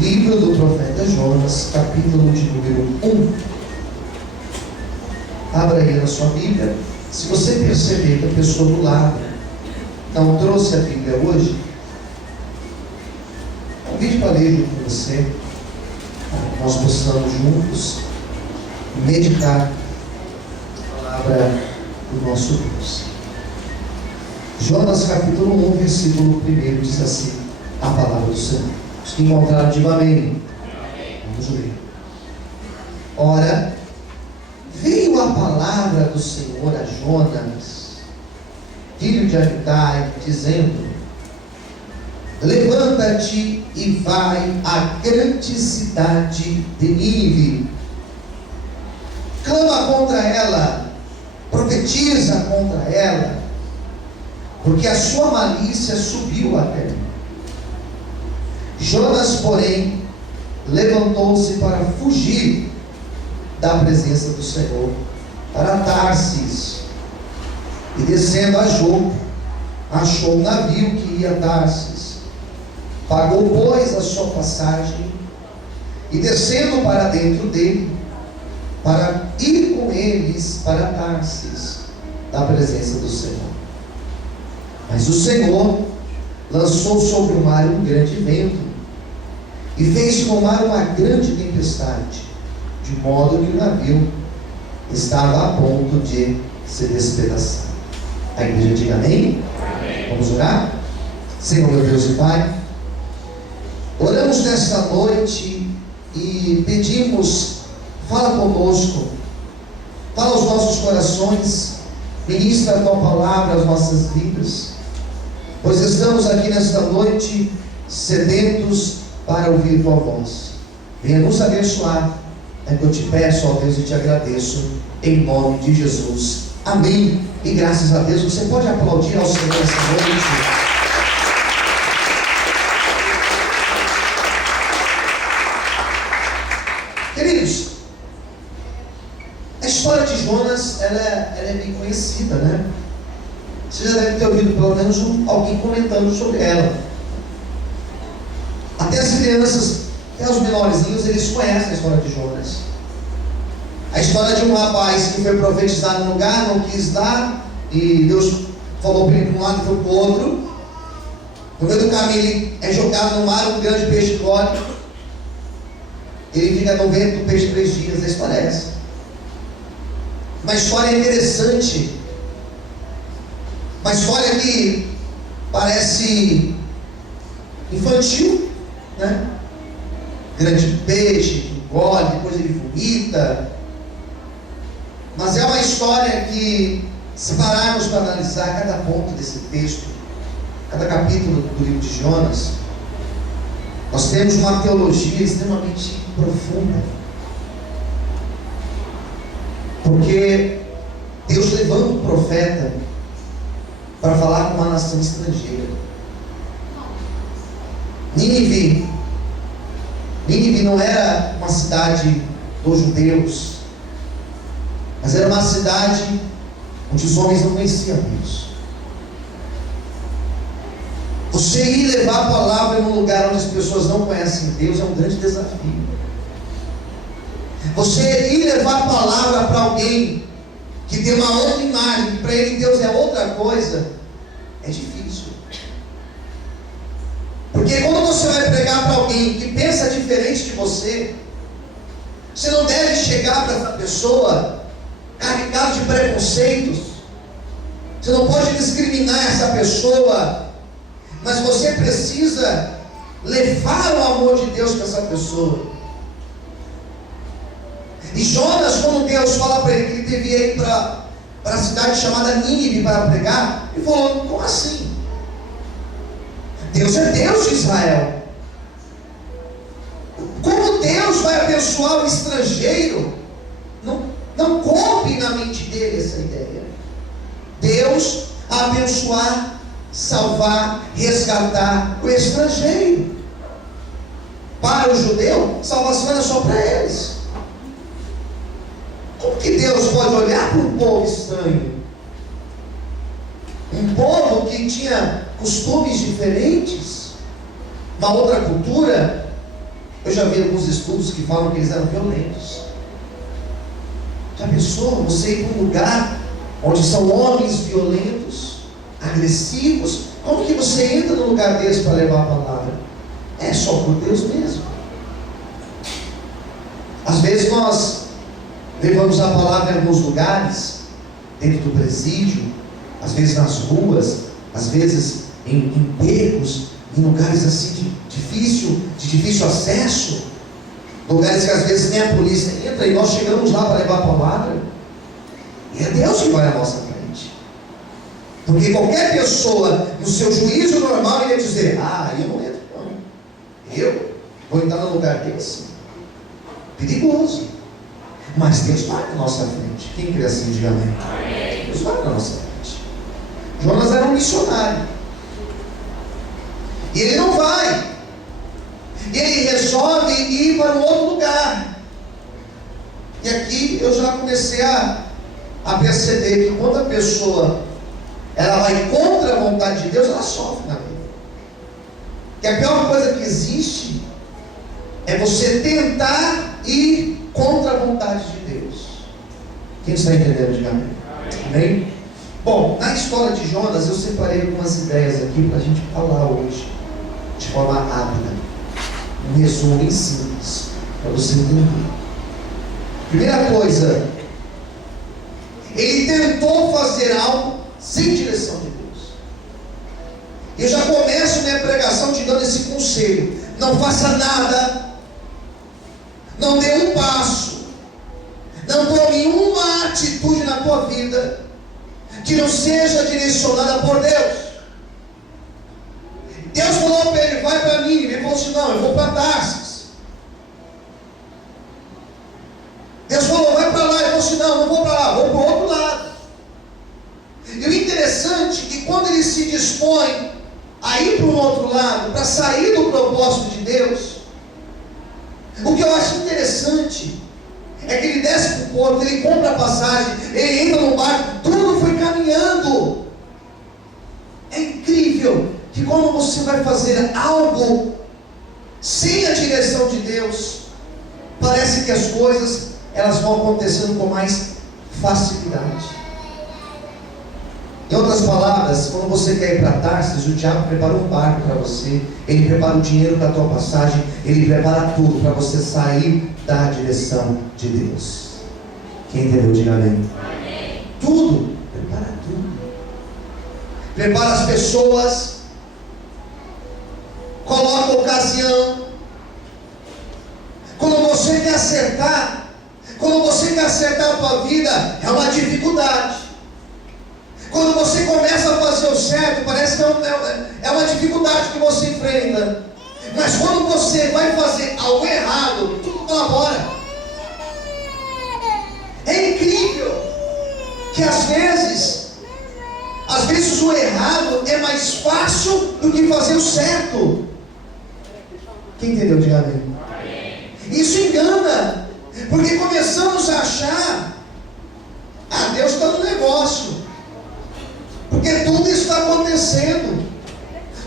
Livro do profeta Jonas, capítulo de número 1. Abra aí na sua Bíblia. Se você perceber que a pessoa do lado não trouxe a Bíblia hoje, convide para ler junto com você, para que nós possamos juntos meditar a palavra do nosso Deus. Jonas capítulo 1, versículo 1 diz assim a palavra do Senhor. Os que encontraram, digam amém. Vamos ler. Ora, veio a palavra do Senhor a Jonas, filho de Amitai, dizendo: levanta-te e vai à grande cidade de Nínive. Clama contra ela, profetiza contra ela, porque a sua malícia subiu até mim. Jonas, porém, levantou-se para fugir da presença do Senhor para Tarsis, e descendo a Jope, achou um navio que ia a Tarsis. Pagou, pois, a sua passagem, e descendo para dentro dele, para ir com eles para Tarsis, da presença do Senhor. Mas o Senhor lançou sobre o mar um grande vento, e fez com o mar uma grande tempestade, de modo que o navio estava a ponto de se despedaçar. A igreja diga amém? Amém. Vamos orar? Senhor, meu Deus e Pai, oramos nesta noite e pedimos: fala conosco, fala aos nossos corações, ministra a tua palavra às nossas vidas, pois estamos aqui nesta noite sedentos para ouvir tua voz. Venha nos abençoar, é que eu te peço, ó Deus, e te agradeço, em nome de Jesus. Amém. E graças a Deus. Você pode aplaudir ao Senhor essa noite. Queridos, a história de Jonas, ela é bem conhecida, né? Você já deve ter ouvido pelo menos alguém comentando sobre ela. Até as crianças, até os menorzinhos, eles conhecem a história de Jonas. A história de um rapaz que foi profetizado num lugar, não quis dar, e Deus falou para ele para um lado e foi para o outro. No meio do caminho ele é jogado no mar, um grande peixe come. Ele fica no ventre do peixe 3 dias. A história é essa. Uma história interessante. Uma história que parece infantil, né? Grande peixe que engole, depois ele vomita. Mas é uma história que, se pararmos para analisar cada ponto desse texto, cada capítulo do livro de Jonas, nós temos uma teologia extremamente profunda. Porque Deus levanta um profeta para falar com uma nação estrangeira. Nínive não era uma cidade dos judeus, mas era uma cidade onde os homens não conheciam Deus. Você ir levar a palavra em um lugar onde as pessoas não conhecem Deus é um grande desafio. Você ir levar a palavra para alguém que tem uma outra imagem, que para ele Deus é outra coisa, é difícil. Porque quando você vai pregar para alguém que pensa diferente de você, você não deve chegar para essa pessoa carregado de preconceitos. Você não pode discriminar essa pessoa, mas você precisa levar o amor de Deus para essa pessoa. E Jonas, quando Deus fala para ele que ele devia ir para a cidade chamada Nínive para pregar, ele falou: como assim? Deus é Deus de Israel. Como Deus vai abençoar o estrangeiro? Não coube na mente dele essa ideia. Deus abençoar, salvar, resgatar o estrangeiro. Para o judeu, salvação era só para eles. Como que Deus pode olhar para um povo estranho? Um povo que tinha costumes diferentes, uma outra cultura, Eu já vi alguns estudos que falam que eles eram violentos. Já pensou você ir para um lugar onde são homens violentos, agressivos? Como que você entra num lugar desse para levar a palavra? É só por Deus mesmo. Às vezes nós levamos a palavra em alguns lugares, dentro do presídio, às vezes nas ruas, às vezes em becos, em lugares assim de difícil acesso, lugares que às vezes nem a polícia entra, e nós chegamos lá para levar a palavra, e é Deus que vai à nossa frente. Porque qualquer pessoa, no seu juízo normal, iria dizer: eu não entro não, eu vou entrar num lugar desse, perigoso. Mas Deus vai na nossa frente. Quem crê assim, diga amém. Deus vai na nossa frente. Jonas era um missionário, e ele não vai, e ele resolve ir para um outro lugar. E aqui eu já comecei a perceber que quando a pessoa ela vai contra a vontade de Deus, ela sofre na vida. Que a pior coisa que existe é você tentar ir contra a vontade de Deus. Quem está entendendo, diga amém. Amém? Bom, na história de Jonas eu separei algumas ideias aqui para a gente falar hoje, de forma rápida, um resumo bem simples, para você entender. Primeira coisa, ele tentou fazer algo sem direção de Deus. Eu já começo minha pregação te dando esse conselho: não faça nada, não dê um passo, não tome uma atitude na tua vida que não seja direcionada por Deus. Deus falou para ele: vai para mim. Ele falou assim: não, eu vou para Tarsis. Deus falou: vai para lá. Ele falou assim: não vou para lá, vou para o outro lado. E o interessante é que quando ele se dispõe a ir para um outro lado, para sair do propósito de Deus, o que eu acho interessante é que ele desce para o porto, ele compra a passagem, ele entra no barco, tudo foi caminhando. É incrível que quando você vai fazer algo sem a direção de Deus, parece que as coisas elas vão acontecendo com mais facilidade. Em outras palavras, quando você quer ir para Tarsis, o diabo prepara um barco para você, ele prepara o dinheiro para a tua passagem, ele prepara tudo para você sair da direção de Deus. Quem entendeu, diga amém. Tudo, prepara tudo. Prepara as pessoas, coloca a ocasião. Quando você quer acertar, a tua vida, é uma dificuldade. Quando você começa a fazer o certo, parece que é uma dificuldade que você enfrenta. Mas quando você vai fazer algo errado, tudo colabora. É incrível que às vezes o errado é mais fácil do que fazer o certo. Quem entendeu, diga amém. Isso engana, porque começamos a achar: Deus está no negócio, porque tudo está acontecendo,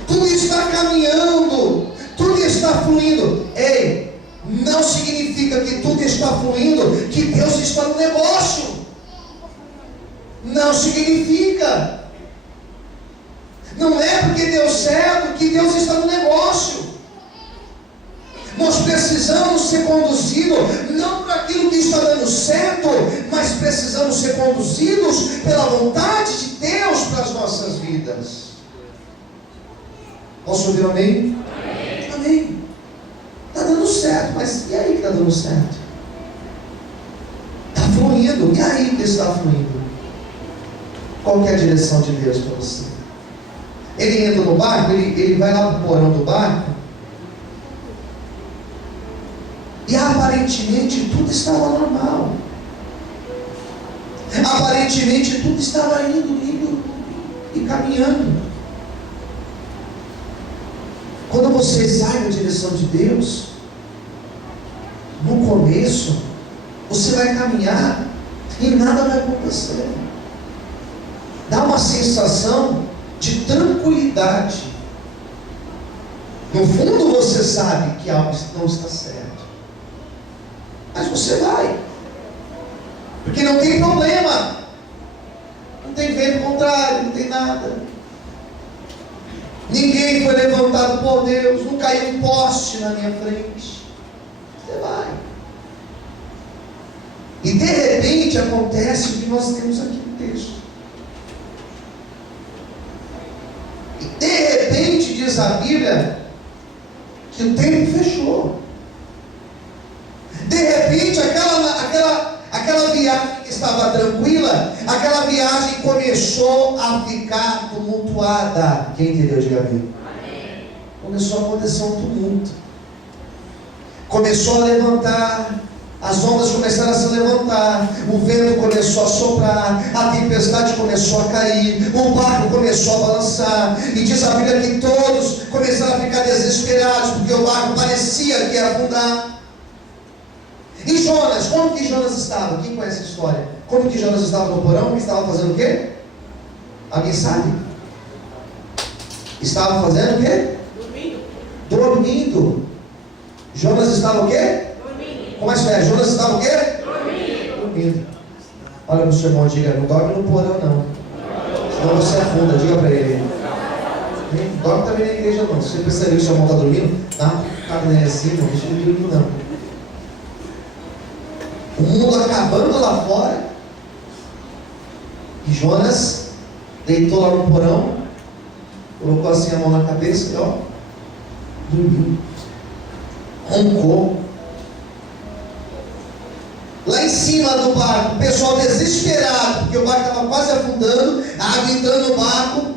tudo está caminhando, tudo está fluindo. Ei, não significa que tudo está fluindo, que Deus está no negócio. Não significa. Não é porque deu certo que Deus está no negócio. Nós precisamos ser conduzidos não para aquilo que está dando certo, mas precisamos ser conduzidos pela vontade de Deus para as nossas vidas. Posso ouvir um amém? Amém. Amém. Está dando certo, mas e aí que está dando certo? Está fluindo, e aí que está fluindo? Qual que é a direção de Deus para você? Ele entra no barco, ele vai lá para o porão do barco, e aparentemente tudo estava normal. Aparentemente tudo estava indo e caminhando. Quando você sai da direção de Deus, no começo, você vai caminhar e nada vai acontecer. Dá uma sensação de tranquilidade. No fundo você sabe que algo não está certo, mas você vai, porque não tem problema, não tem vento contrário, não tem nada, ninguém foi levantado por Deus, não caiu um poste na minha frente. Você vai, e de repente acontece o que nós temos aqui no texto. E de repente diz a Bíblia que o tempo fechou. De repente aquela viagem que estava tranquila, aquela viagem começou a ficar tumultuada. Quem entendeu? Diga amém. Começou a acontecer um tumulto, começou a levantar, as ondas começaram a se levantar, o vento começou a soprar, a tempestade começou a cair, o barco começou a balançar, e diz a Bíblia que todos começaram a ficar desesperados, porque o barco parecia que ia afundar. E Jonas, como que Jonas estava? Quem conhece a história? Como que Jonas estava no porão? Estava fazendo o quê? Alguém sabe? Estava fazendo o quê? Dormindo. Jonas estava o quê? Como é que é? Jonas estava o quê? Dormindo. Olha para o seu irmão e diga: não dorme no porão não, senão você afunda. Diga para ele: não dorme também na igreja não. Se você percebeu que o seu irmão está dormindo, dá uma cadeirinha assim, não deixa ele dormir não. O mundo acabando lá fora, e Jonas deitou lá no porão, colocou assim a mão na cabeça e ó, dormiu, roncou. Lá em cima do barco, o pessoal desesperado, porque o barco estava quase afundando, a água entrando no barco,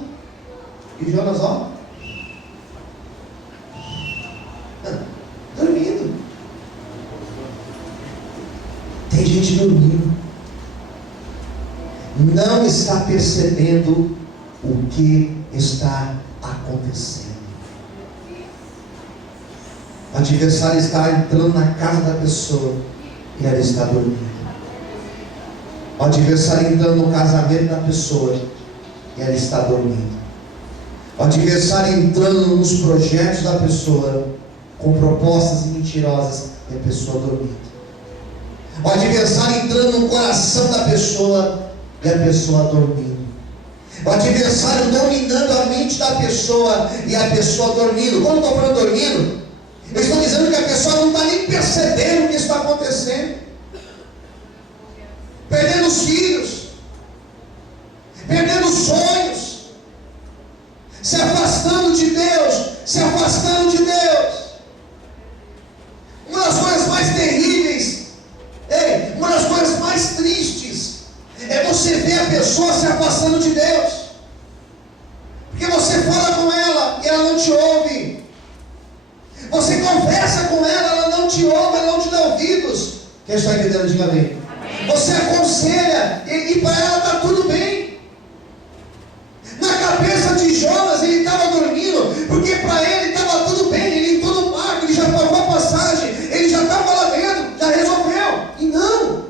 e Jonas, ó, dormindo. Tem gente dormindo, não está percebendo o que está acontecendo. O adversário está entrando na casa da pessoa e ela está dormindo. O adversário entrando no casamento da pessoa e ela está dormindo. O adversário entrando nos projetos da pessoa com propostas mentirosas e a pessoa dormindo. O adversário entrando no coração da pessoa e a pessoa dormindo. O adversário dominando a mente da pessoa e a pessoa dormindo. Quando eu estou falando dormindo, eu estou dizendo que a pessoa não está nem percebendo o que está acontecendo. Perdendo os filhos, perdendo os sonhos, se afastando de Deus, se afastando de Deus. Uma das coisas mais terríveis, uma das coisas mais tristes, é você ver a pessoa se afastando de Deus, porque você fala com ela e ela não te ouve. Você conversa com ela, ela não te ouve, ela não te dá ouvidos. Quem está entendendo? Diga amém. Você aconselha e para ela está tudo bem. Na cabeça de Jonas ele estava dormindo, porque para ele estava tudo bem. Ele entrou no barco, ele já pagou a passagem, ele já estava lá dentro, já resolveu. E não.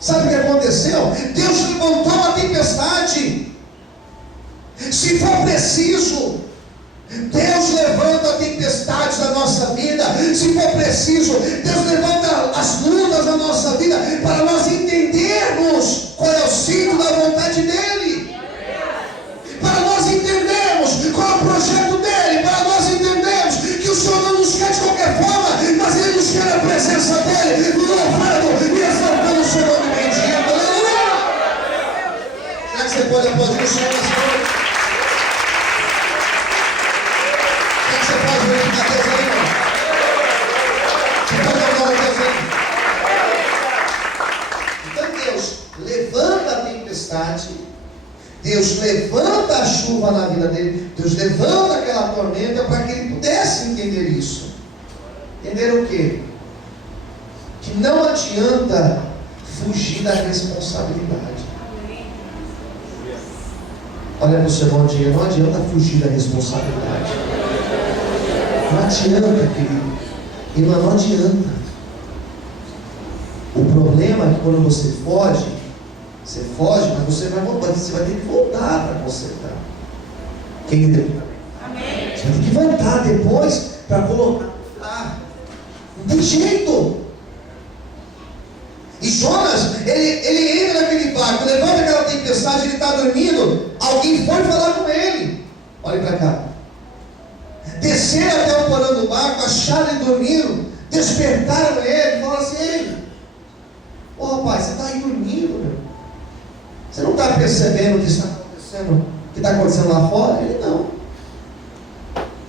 Sabe o que aconteceu? Deus levantou uma tempestade. Se for preciso, Deus levanta tempestades da nossa vida. Se for preciso, Deus levanta as lutas da nossa vida, para nós entendermos qual é o centro da vontade dEle, para nós entendermos qual é o projeto dEle, para nós entendermos que o Senhor não nos quer de qualquer forma, mas Ele nos quer a presença dEle, louvando e exaltando o seu nome bendito. Aleluia! Será que você pode aplaudir o Senhor nessa noite? Então Deus levanta a tempestade, Deus levanta a chuva na vida dele, Deus levanta aquela tormenta para que ele pudesse entender isso. Entender o quê? Que não adianta fugir da responsabilidade. Olha para o seu irmão e diga: não adianta fugir da responsabilidade. Não adianta, querido. Irmã, não adianta. O problema é que quando você foge, mas você vai ter que voltar para consertar. Quem entendeu? Amém. Você vai ter que voltar depois para colocar. Não tem jeito. E Jonas, ele entra naquele barco, levanta aquela tempestade, ele está dormindo. Alguém foi falar com ele. Olha para cá. Desceram até o porão do barco, acharam ele dormindo, despertaram ele, falaram assim: ei, ô rapaz, você está aí dormindo, meu. Você não está percebendo o que está acontecendo? O que está acontecendo lá fora? Ele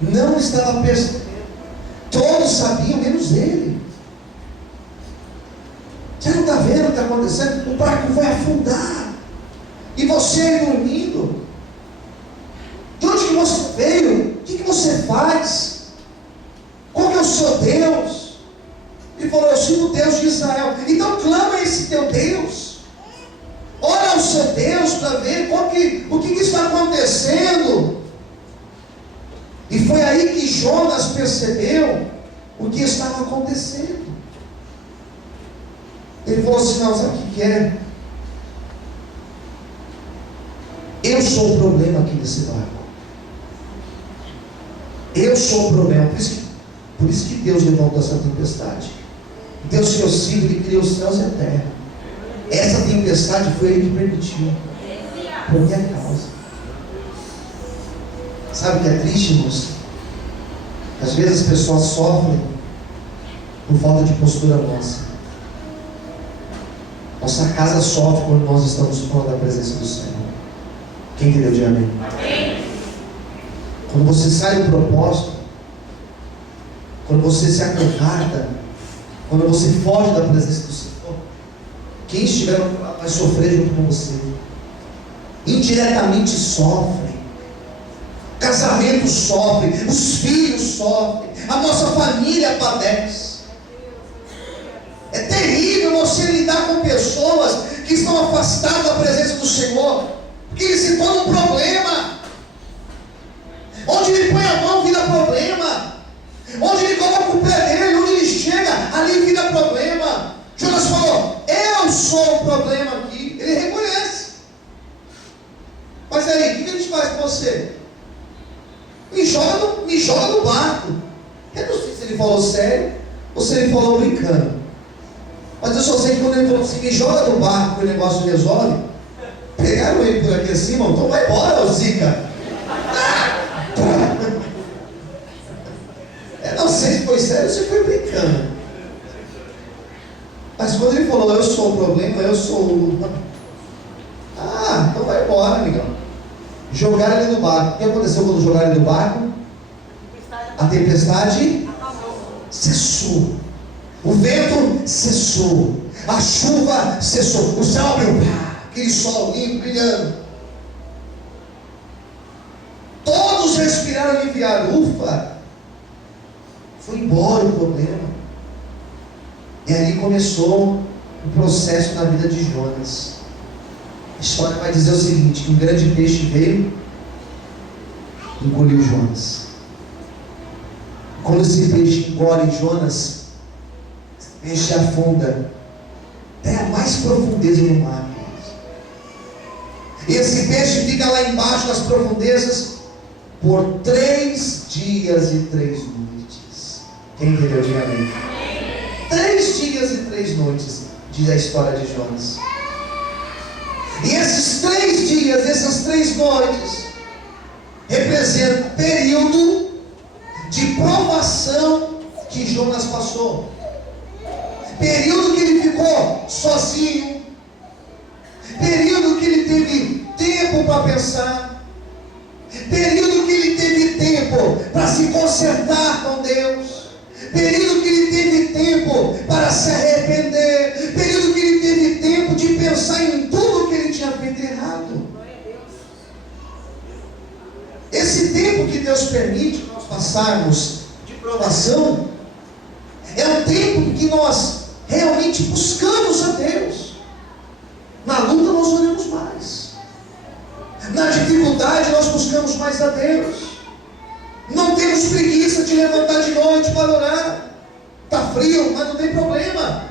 não estava percebendo. Todos sabiam, menos ele. Você não está vendo o que está acontecendo? O barco vai afundar. E você aí dormindo. De onde que você veio? O que você faz? Qual que é o seu Deus? Ele falou: eu sou o Deus de Israel. Então clama a esse teu Deus. Ora ao seu Deus para ver o que está acontecendo. E foi aí que Jonas percebeu o que estava acontecendo. Ele falou assim: não, sabe o que é? Eu sou o problema aqui nesse barco. Eu sou o problema. Por isso que Deus levantou essa tempestade. Deus, seu filho, Ele criou os céus e a terra. Essa tempestade foi Ele que permitiu, por minha causa. Sabe o que é triste, irmãos? Às vezes as pessoas sofrem por falta de postura nossa. Nossa casa sofre quando nós estamos fora da presença do Senhor. Quem entendeu de amém? Amém. Quando você sai do propósito, quando você se acovarda, quando você foge da presença do Senhor, quem estiver vai sofrer junto com você. Indiretamente sofre. O casamento sofre, os filhos sofrem, a nossa família padece. É terrível você lidar com pessoas que estão afastadas da presença do Senhor, porque ele se torna um problema. Onde ele põe a mão vira problema. Onde ele coloca o pé dele, onde ele chega, ali vira problema. Jonas falou: eu sou o problema aqui. Ele reconhece. Mas aí, o que a gente faz com você? Me joga no barco. Eu não sei se ele falou sério ou se ele falou brincando. Mas eu só sei que quando ele falou assim: me joga no barco que o negócio resolve, pegaram ele por aqui assim: então vai embora, ô Zica. Eu não sei se foi sério ou se foi brincando. Mas quando ele falou: eu sou o problema, eu sou o... então vai embora, amigão. Jogaram ele no barco. O que aconteceu quando jogaram ele no barco? A tempestade cessou. O vento cessou. A chuva cessou. O céu abriu. Aquele sol limpo, brilhando. Todos respiraram aliviados. Ufa! Foi embora o problema. E ali começou o processo na vida de Jonas. A história vai dizer o seguinte: que um grande peixe veio e engoliu Jonas. Quando esse peixe engole Jonas, esse peixe afunda até a mais profundeza do mar. E esse peixe fica lá embaixo nas profundezas por 3 dias e 3 noites. Quem entendeu? Diga amém. 3 dias e 3 noites, diz a história de Jonas. E esses 3 dias, essas 3 noites, representam o período de provação que Jonas passou. Período que ele ficou sozinho. Período que ele teve tempo para pensar. Período que ele teve tempo para se consertar com Deus. Período que ele teve tempo para se arrepender. Período que ele teve tempo de pensar em tudo que ele tinha feito errado. Esse tempo que Deus permite nós passarmos de provação é um tempo que nós realmente buscamos a Deus. Na luta nós oramos mais. Na dificuldade nós buscamos mais a Deus. Não temos preguiça de levantar de noite para orar. Está frio, mas não tem problema.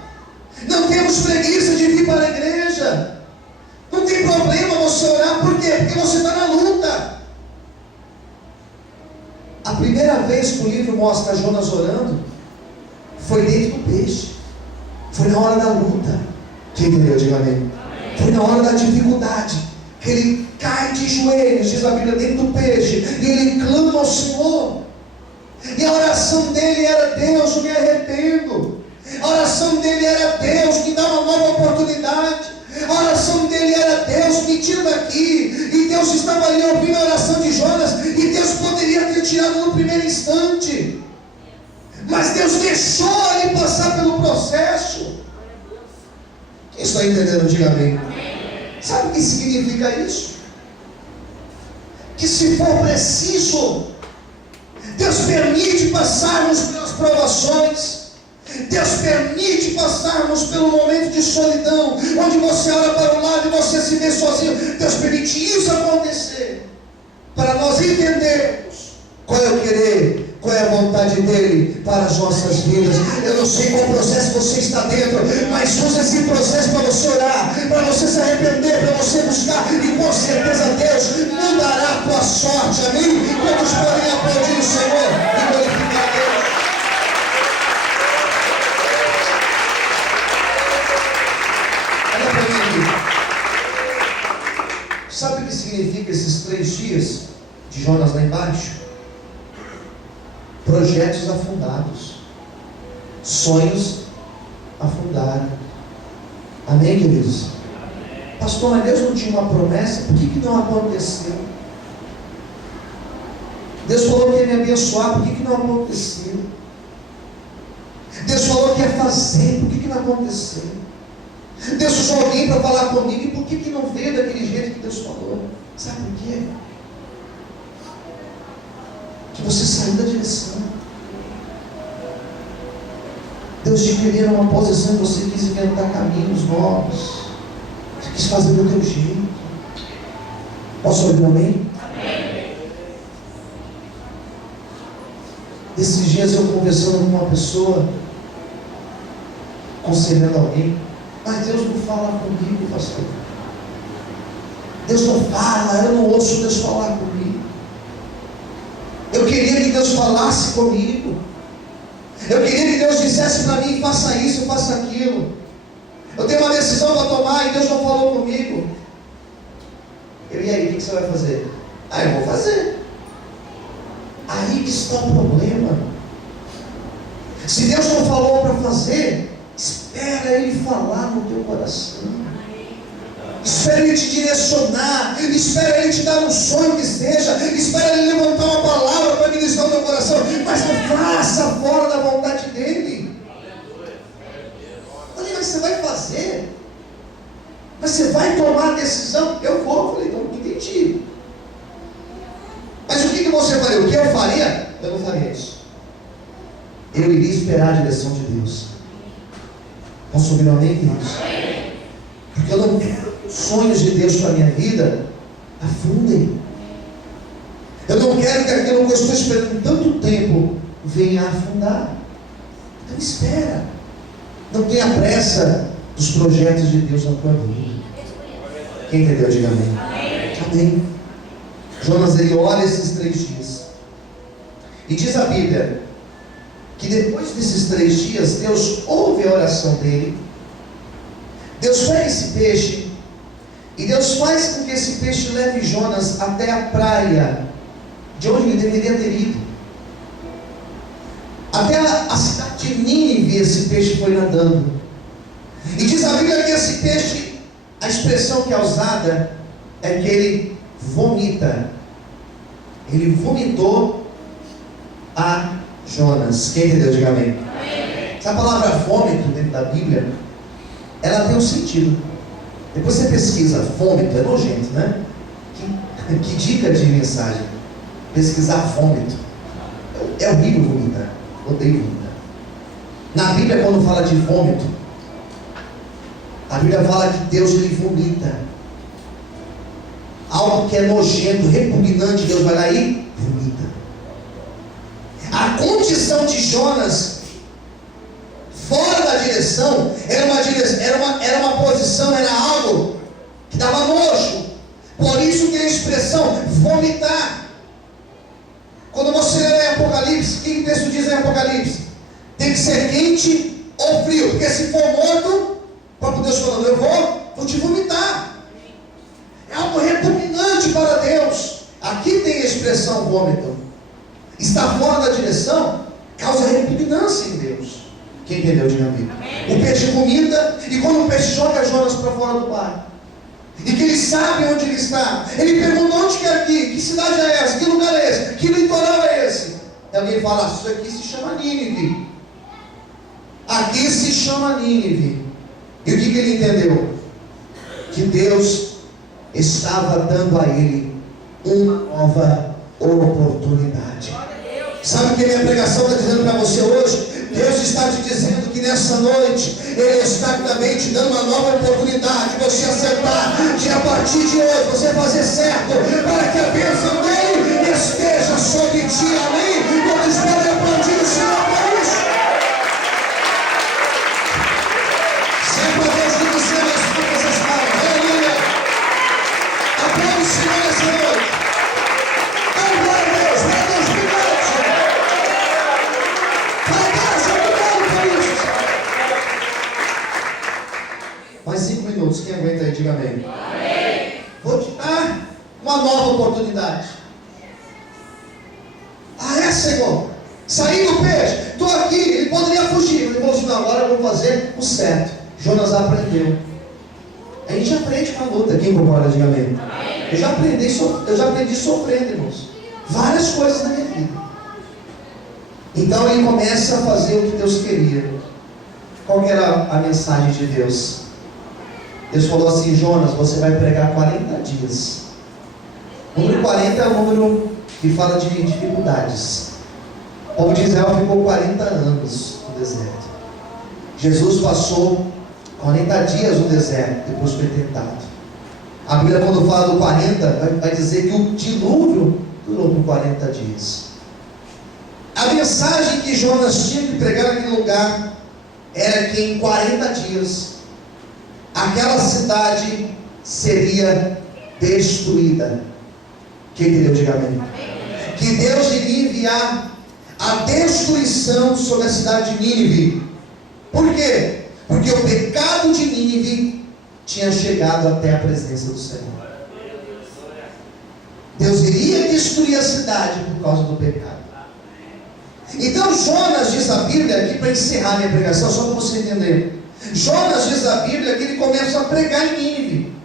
Não temos preguiça de vir para a igreja. Não tem problema você orar. Por quê? Porque você está na luta. A primeira vez que o livro mostra Jonas orando foi dentro do peixe, foi na hora da luta. Quem entendeu? Diga amém. Foi na hora da dificuldade que ele cai de joelhos, diz a Bíblia, dentro do peixe, e ele clama ao Senhor. E a oração dele era: Deus, eu me arrependo. A oração dele era: Deus, me dá uma nova oportunidade. A oração dele era: Deus, me tira daqui. E Deus estava ali ouvindo a oração de Jonas, e Deus poderia ter tirado no primeiro instante, mas Deus deixou ele passar pelo processo. Quem está entendendo? Diga amém. Sabe o que significa isso? Que se for preciso, Deus permite passarmos pelas provações, Deus permite passarmos pelo momento de solidão, onde você olha para o lado e você se vê sozinho. Deus permite isso acontecer, para nós entendermos qual é o querer, qual é a vontade dele para as nossas vidas. Eu não sei qual processo você está dentro, mas usa esse processo para você orar, para você se arrepender, para você buscar, e com certeza Deus mudará a tua sorte. Amém? Todos podem aplaudir o Senhor e glorificar a Deus. Olha para mim aqui. Sabe o que significa esses 3 dias de Jonas lá embaixo? Projetos afundados, sonhos afundaram. Amém, queridos? Pastor, mas Deus não tinha uma promessa? Por que não aconteceu? Deus falou que ia me abençoar, por que não aconteceu? Deus falou que ia fazer, por que não aconteceu? Deus usou alguém para falar comigo, e por que não veio daquele jeito que Deus falou? Sabe por quê? Que você saiu da direção. Deus te queria numa posição e você quis inventar caminhos novos. Você quis fazer do teu jeito. Posso ouvir um amém? Amém. Esses dias eu conversando com uma pessoa, aconselhando alguém: mas Deus não fala comigo, pastor. Deus não fala, eu não ouço Deus falar comigo. Eu queria que Deus falasse comigo. Eu queria que Deus dissesse para mim: faça isso, faça aquilo. Eu tenho uma decisão para tomar e Deus não falou comigo. E aí, o que você vai fazer? Eu vou fazer. Aí que está o problema. Se Deus não falou para fazer, espera Ele falar no teu coração. Espera Ele te direcionar, espera Ele te dar um sonho que seja, espera Ele levantar uma palavra para ministrar o teu coração, mas não faça fora da vontade dEle. Falei: mas você vai fazer? Mas você vai tomar a decisão? Eu vou. Falei: não entendi. Mas o que você faria? O que eu faria? Eu não faria isso. Eu iria esperar a direção de Deus. Posso ouvir um amém, queridos? Porque eu não quero que os sonhos de Deus para a minha vida afundem. Eu não quero que aquilo que eu estou esperando tanto tempo venha a afundar. Então espera. Não tenha pressa dos projetos de Deus na tua vida. Quem entendeu? Diga amém. Amém. Jonas, ele ora esses 3 dias. E diz a Bíblia que depois desses 3 dias, Deus ouve a oração dele. Deus pega esse peixe e Deus faz com que esse peixe leve Jonas até a praia de onde ele deveria ter ido. Até a cidade de Nínive esse peixe foi nadando. E diz a Bíblia que esse peixe, a expressão que é usada é que ele vomita. Ele vomitou a Jonas. Quem entendeu? Diga amém. Essa palavra vômito dentro da Bíblia, ela tem um sentido. Depois você pesquisa, vômito, é nojento, né? Que dica de mensagem. Pesquisar vômito. É horrível vomitar. Odeio vomitar. Na Bíblia, quando fala de vômito, a Bíblia fala que Deus, ele vomita. Algo que é nojento, repugnante, Deus vai lá e vomita. A condição de Jonas fora da direção era uma posição, era algo que dava nojo. Por isso que a expressão vomitar. Quando você lê em Apocalipse, o que o texto diz em Apocalipse? Tem que ser quente ou frio, porque se for morto, o próprio Deus falando, eu vou te vomitar. É algo repugnante para Deus. Aqui tem a expressão vômito. Está fora da direção, causa repugnância em Deus. Quem entendeu, diga amém. O peixe vomita, e quando o peixe joga Jonas para fora do barco, e que ele sabe onde ele está, ele pergunta: onde que é aqui? Que cidade é essa? Que lugar é esse? Que litoral é esse? E alguém fala: isso aqui se chama Nínive. Aqui se chama Nínive. E o que ele entendeu? Que Deus estava dando a ele uma nova oportunidade. Sabe o que a minha pregação está dizendo para você hoje? Deus está te dizendo que nessa noite Ele está também te dando uma nova oportunidade de você acertar, de a partir de hoje você fazer certo, para que a bênção dele esteja sobre ti. Amém? Quantos podem aplaudir o Senhor para isso? Sempre a vez que você não escuta essas palavras, aleluia! Aplaude o Senhor nessa noite. Glória a Deus, glória a Deus, obrigado. Mais 5 minutos, quem aguenta aí, diga amém. Amém. Vou te dar uma nova oportunidade. Ah, é, Senhor? Saí do peixe, estou aqui, ele poderia fugir. Ele falou assim: não, agora eu vou fazer o certo. Jonas aprendeu. A gente aprende com a luta. Quem concorda, diga amém. Amém. Eu já aprendi sofrendo, irmãos. Várias coisas na minha vida. Então ele começa a fazer o que Deus queria. Qual que era a mensagem de Deus? Deus falou assim: Jonas, você vai pregar 40 dias. O número 40 é um número que fala de dificuldades. O povo de Israel ficou 40 anos no deserto. Jesus passou 40 dias no deserto, depois foi tentado. A Bíblia, quando fala do 40, vai dizer que o dilúvio durou por 40 dias. A mensagem que Jonas tinha que pregar naquele lugar era que em 40 dias aquela cidade seria destruída. Quem entendeu, diga amém. Que Deus iria enviar a destruição sobre a cidade de Nínive. Por quê? Porque o pecado de Nínive tinha chegado até a presença do Senhor. Deus iria destruir a cidade por causa do pecado. Então Jonas, diz a Bíblia, aqui para encerrar minha pregação, só para você entender. Jonas, diz a Bíblia, que ele começa a pregar em Nínive.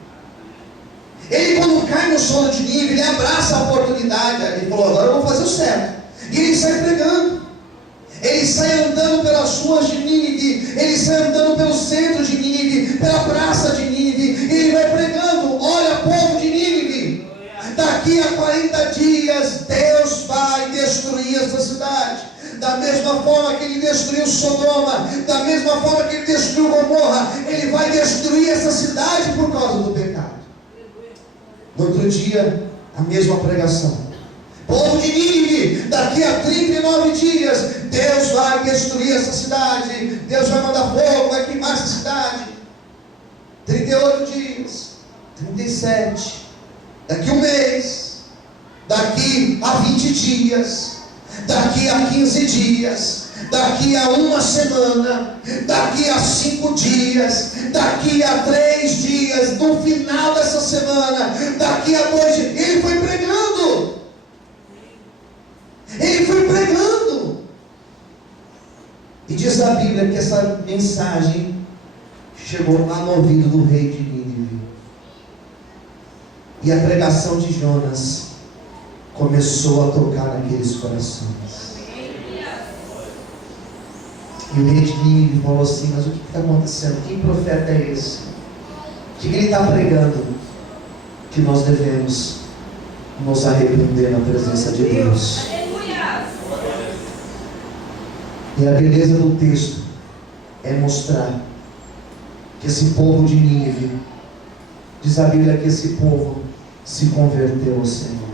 Ele, quando cai no sono de Nínive, ele abraça a oportunidade. Ele falou: agora eu vou fazer o certo. E ele sai pregando. Ele sai andando pelas ruas de Nínive. Ele sai andando pelo centro de Nínive, pela praça de Nínive. E ele vai pregando: olha, povo de Nínive, daqui a 40 dias Deus vai destruir essa cidade. Da mesma forma que ele destruiu Sodoma, da mesma forma que ele destruiu Gomorra, ele vai destruir essa cidade por causa do pecado. No outro dia, a mesma pregação: povo de Nínive, daqui a 39 dias Deus vai destruir essa cidade. Deus vai mandar fogo, vai queimar essa cidade. 38 dias, 37, daqui um mês, daqui a 20 dias, daqui a 15 dias, daqui a uma semana, daqui a 5 dias, daqui a 3 dias, no final dessa semana, daqui a 2 dias. Ele foi pregando. Ele foi pregando. E diz a Bíblia que essa mensagem chegou lá no ouvido do rei de Nínive. E a pregação de Jonas começou a tocar naqueles corações. E o rei de Nínive falou assim: mas o que está acontecendo? Que profeta é esse? O que ele está pregando? Que nós devemos nos arrepender na presença de Deus. E a beleza do texto é mostrar que esse povo de Nínive, diz a Bíblia que esse povo se converteu ao Senhor.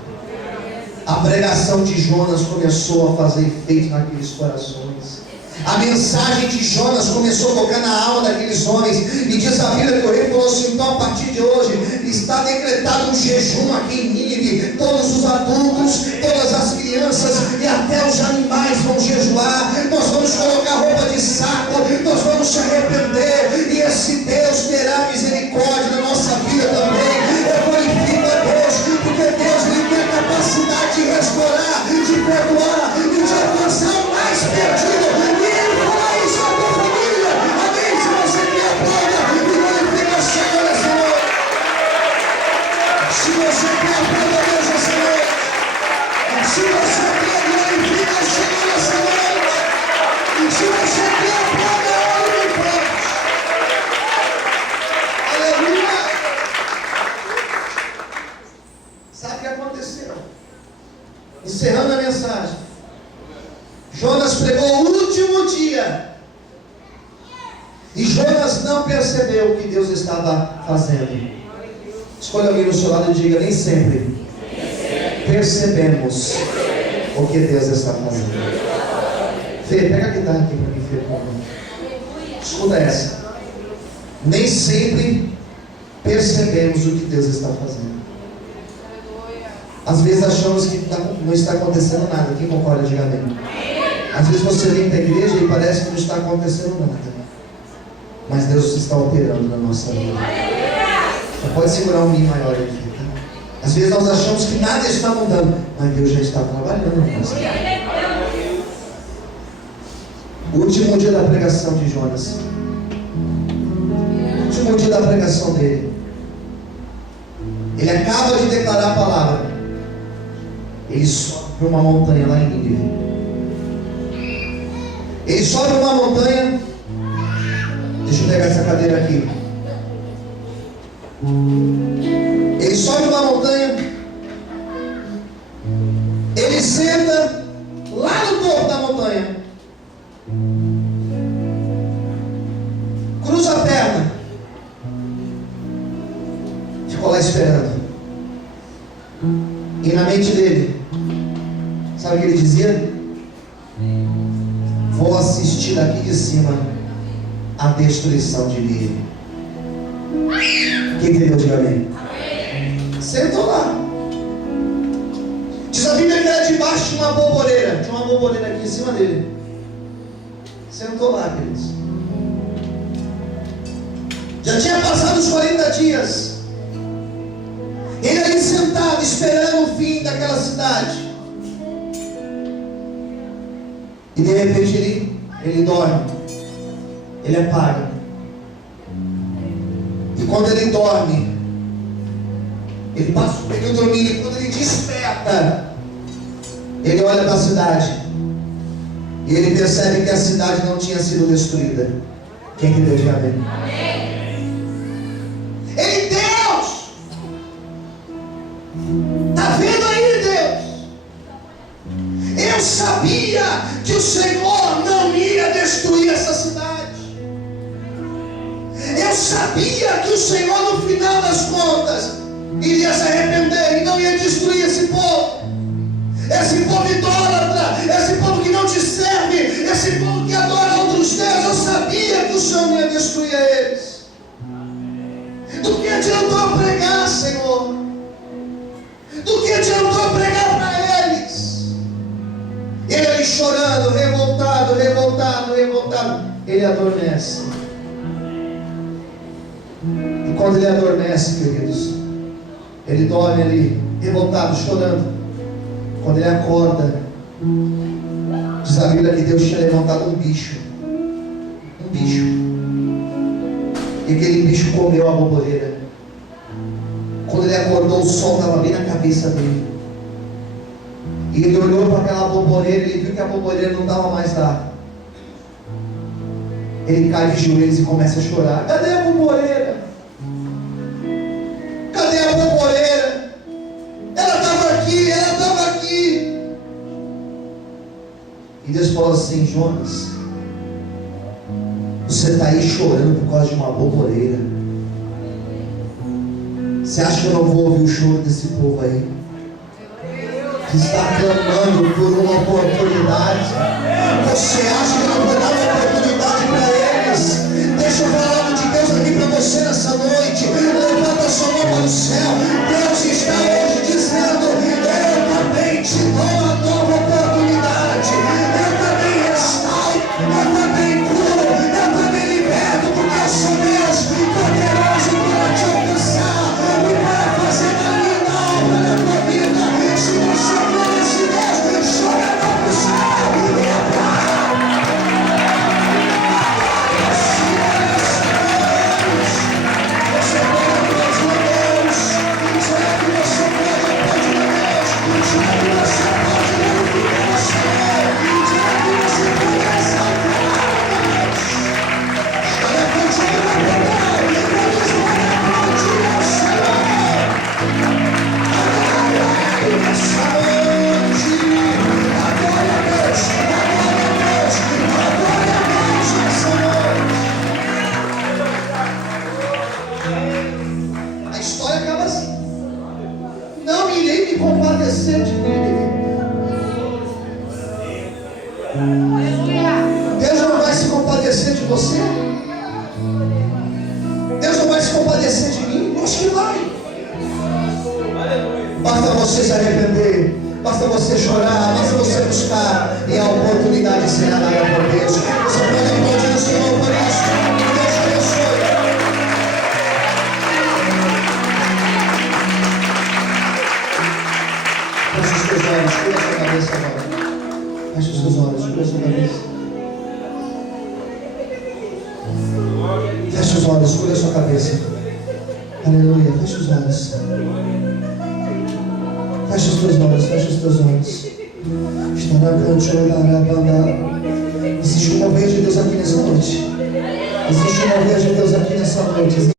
A pregação de Jonas começou a fazer efeito naqueles corações. A mensagem de Jonas começou a tocar na alma daqueles homens. E diz a Bíblia que o rei falou assim: então a partir de hoje está decretado um jejum aqui em Nínive. Nínive, todos os adultos, todas as crianças e até os animais vão jejuar. Nós vamos colocar roupa de saco, nós vamos se arrepender, e esse Deus terá misericórdia da nossa vida também. Eu glorifico a Deus, porque Deus ele tem a capacidade de restaurar, de perdoar e de alcançar o mais perdido. E Ele fará isso na tua família. Amém? Se você me aplauda e glorifica o Senhor essa noite. Se você me aplauda, Deus essa noite. Se você quer, glorifica o Senhor essa noite. Se você quer, aplauda ele e pode. Aleluia. Sabe o que aconteceu? Encerrando a mensagem, Jonas pregou o último dia, e Jonas não percebeu o que Deus estava fazendo. Escolha alguém no seu lado e diga: nem sempre percebemos o que Deus está fazendo. Fê, pega a guitarra aqui para mim, Fê. Escuta essa. Nem sempre percebemos o que Deus está fazendo. Às vezes achamos que não está acontecendo nada. Quem concorda, diga amém. Às vezes você vem para a igreja e parece que não está acontecendo nada, mas Deus está operando na nossa vida. Você pode segurar um minho maior aqui, tá? Às vezes nós achamos que nada está mudando, mas Deus já está trabalhando na nossa vida. O último dia da pregação de Jonas, o último dia da pregação dele, ele acaba de declarar a palavra. Ele sobe para uma montanha lá em Nínive. Ele sobe uma montanha. Deixa eu pegar essa cadeira aqui. Ele sobe uma montanha. Ele senta lá no topo da montanha. Cruza a perna. Ficou lá esperando. E na mente dele, sabe o que ele dizia? Vou assistir daqui de cima a destruição de Nínive. Quem entendeu? Diga amém. Sentou lá. Diz a Bíblia que era debaixo de uma bolboreira. Tinha uma bolboreira aqui em cima dele. Sentou lá, queridos. Já tinha passado os 40 dias. Ele ali sentado, esperando o fim daquela cidade. E de repente ele dorme. Ele apaga. E quando ele dorme, ele passa o período dormindo. E quando ele desperta, ele olha para a cidade. E ele percebe que a cidade não tinha sido destruída. Quem que Deus diga amém? Ele, Deus! Está vendo aí, Deus? Eu sabia que o Senhor não ia destruir essa cidade. Eu sabia que o Senhor, no final das contas, iria se arrepender e não ia destruir esse povo. Esse povo idólatra, esse povo que não te serve, esse povo que adora outros deuses. Eu sabia que o Senhor não ia destruir eles. Do que adiantou pregar, Senhor? Do que adiantou pregar para eles? Ele ali chorando, revoltado, ele adormece. E quando ele adormece, queridos, ele dorme ali, revoltado, chorando. Quando ele acorda, diz a Bíblia que Deus tinha levantado um bicho. E aquele bicho comeu a bolboreira. Quando ele acordou, o sol estava bem na cabeça dele. E ele olhou para aquela bolboreira e ele viu que a bolboreira não dava mais lá. Ele cai de joelhos e começa a chorar. Cadê a bolboreira? Cadê a bolboreira? Ela estava aqui. E Deus falou assim: Jonas, você está aí chorando por causa de uma bolboreira. Você acha que eu não vou ouvir o choro desse povo aí? Que está clamando por uma oportunidade. Você acha que eu não vou dar uma oportunidade para eles? Deixa eu falar algo de Deus aqui para você nessa noite. Levanta a sua mão para o céu. Deus está hoje dizendo: você se arrepender, basta você chorar, basta você buscar, e a oportunidade será dada por Deus. Você pode aplaudir o Senhor por isso. Deus te abençoe. Feche os teus olhos, cura a sua cabeça agora. Feche os teus olhos, cura a sua cabeça. Feche os olhos, cura a sua cabeça. Aleluia, feche os olhos. Feche os teus olhos, feche os teus olhos. Existe um mover de Deus aqui nessa noite. Existe um mover de Deus aqui nessa noite.